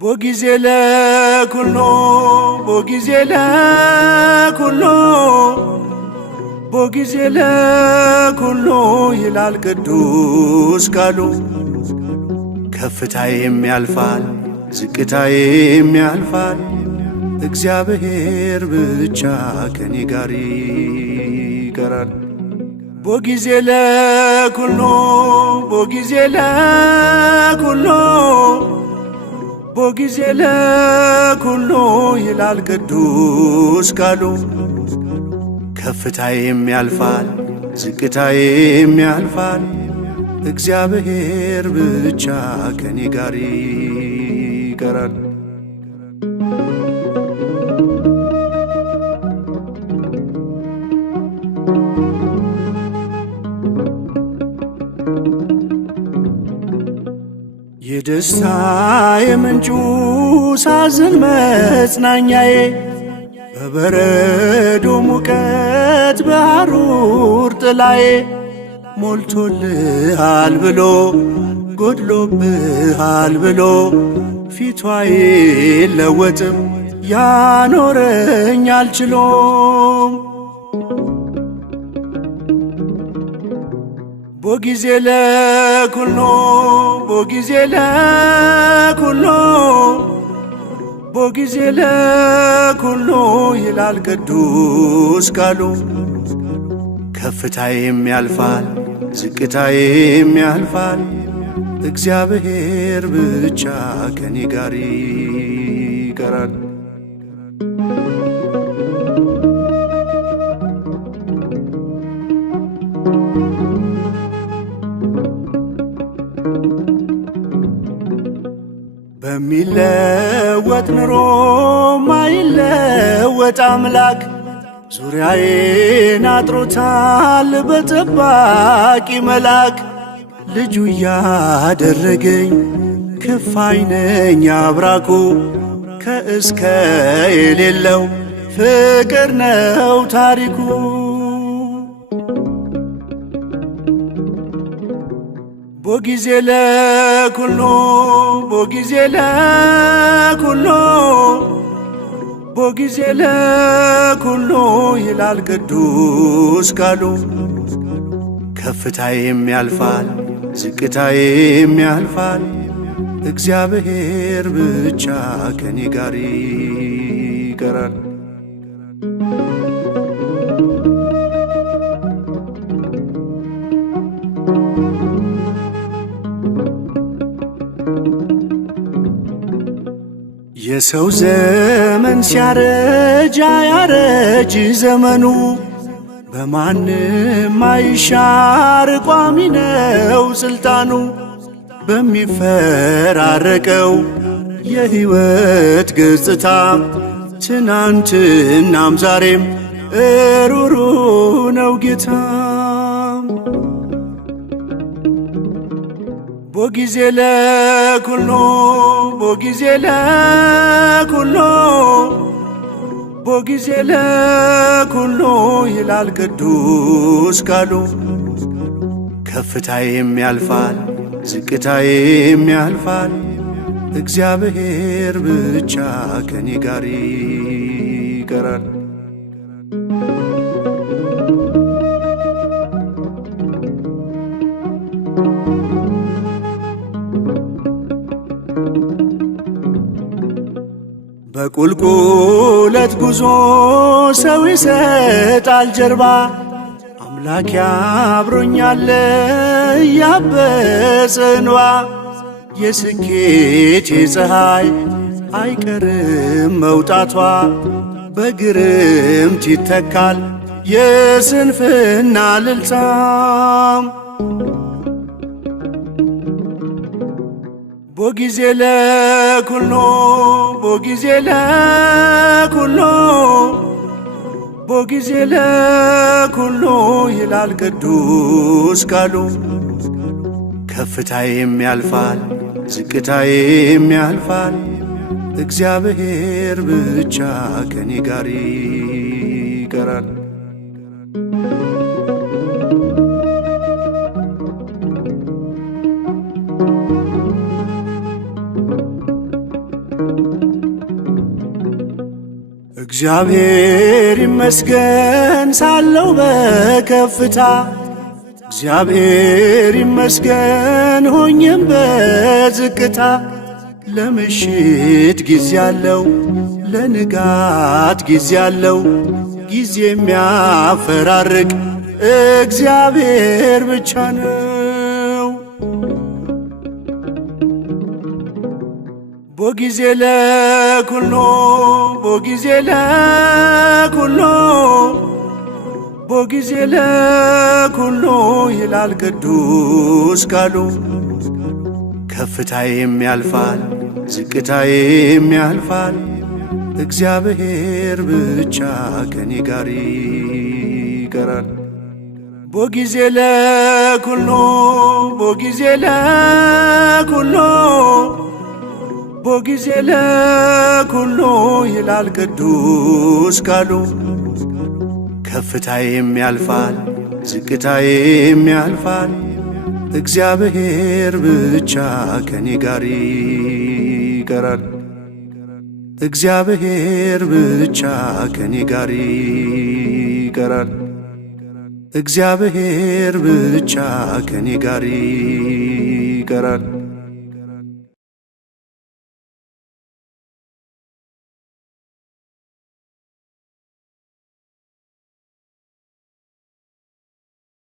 ቦጊዜ ለኩሎ ቦጊዜ ለኩሎ ቦጊዜ ለኩሎ ይላል ቅዱስ ቃሉ። ከፍታዬም ያልፋል ዝቅታዬም ያልፋል፣ እግዚአብሔር ብቻ ከኔ ጋር ይቀራል። ቦጊዜ ለኩሎ ቦጊዜ ለኩሎ ቦጊዜ ለኩሎ ይላል ቅዱስ ቃሉ። ከፍታዬም ያልፋል ዝቅታዬም ያልፋል፣ እግዚአብሔር ብቻ ከኔ ጋር ይቀራል። የደስታ የምንጩ ሳዝን መጽናኛዬ፣ በበረዶ ሙቀት በሐሩር ጥላዬ፣ ሞልቶልሃል ብሎ ጎድሎብሃል ብሎ ፊቷ አይለወጥም ያኖረኝ አልችሎም። ቦጊዜ ለኩሎ ቦጊዜ ለኩሎ ቦጊዜ ለኩሎ ይላል ቅዱስ ቃሉ። ከፍታዬም ያልፋል ዝቅታዬም ያልፋል፣ እግዚአብሔር ብቻ ከኔ ጋር ይቀራል። በሚለወጥ ኑሮ ማይለወጥ አምላክ ዙሪያዬን አጥሮታል በጠባቂ መልአክ። ልጁ ያደረገኝ ክፋይ ነኝ አብራኩ፣ ከእስከ የሌለው ፍቅር ነው ታሪኩ። ቦጊዜ ለኩሎ ቦጊዜ ለኩሎ ቦጊዜ ለኩሎ ይላል ቅዱስ ቃሉ። ከፍታዬም ያልፋል ዝቅታዬም ያልፋል፣ እግዚአብሔር ብቻ ከኔ ጋር ይቀራል። የሰው ዘመን ሲያረጅ አያረጅ ዘመኑ፣ በማንም አይሻር ቋሚ ነው ስልጣኑ። በሚፈራረቀው የሕይወት ገጽታ ትናንትናም ዛሬም እሩሩ ነው ጌታ። ቦጊዜ ለኩሎ ቦጊዜ ለኩሎ ቦጊዜ ለኩሎ ይላል ቅዱስ ቃሉ። ከፍታዬም ያልፋል ዝቅታዬም ያልፋል፣ እግዚአብሔር ብቻ ከኔ ጋር ይቀራል። በቁልቁለት ጉዞ ሰው ይሰጣል ጀርባ፣ አምላክ አብሮኛል ያበሰ እንባ። የስኬቴ ፀሐይ አይቀርም መውጣቷ፣ በግርምት ይተካል የስንፍና ልልታም። ቦጊዜ ለኩሎ ቦጊዜ ለኩሎ ቦጊዜ ለኩሎ ይላል ቅዱስ ቃሉ። ከፍታዬም ያልፋል ዝቅታዬም ያልፋል፣ እግዚአብሔር ብቻ ከኔ ጋር ይቀራል። እግዚአብሔር ይመስገን ሳለው በከፍታ እግዚአብሔር ይመስገን ሆኜም በዝቅታ ለምሽት ጊዜ አለው ለንጋት ጊዜ አለው ጊዜ የሚያፈራርቅ እግዚአብሔር ብቻ ነው። ቦጊዜ ለኩሎ ቦጊዜ ለኩሎ ቦጊዜ ለኩሎ ይላል ቅዱስ ቃሉ። ከፍታዬም ያልፋል ዝቅታዬም ያልፋል እግዚአብሔር ብቻ ከኔ ጋር ይቀራል። ቦጊዜ ለኩሎ ቦጊዜ ለኩሎ ቦጊዜ ለኩሎ ይላል ቅዱስ ቃሉ። ከፍታዬም ያልፋል ዝቅታዬም ያልፋል እግዚአብሔር ብቻ ከኔ ጋር ይቀራል። እግዚአብሔር ብቻ ከኔ ጋር ይቀራል። እግዚአብሔር ብቻ ከኔ ጋር ይቀራል።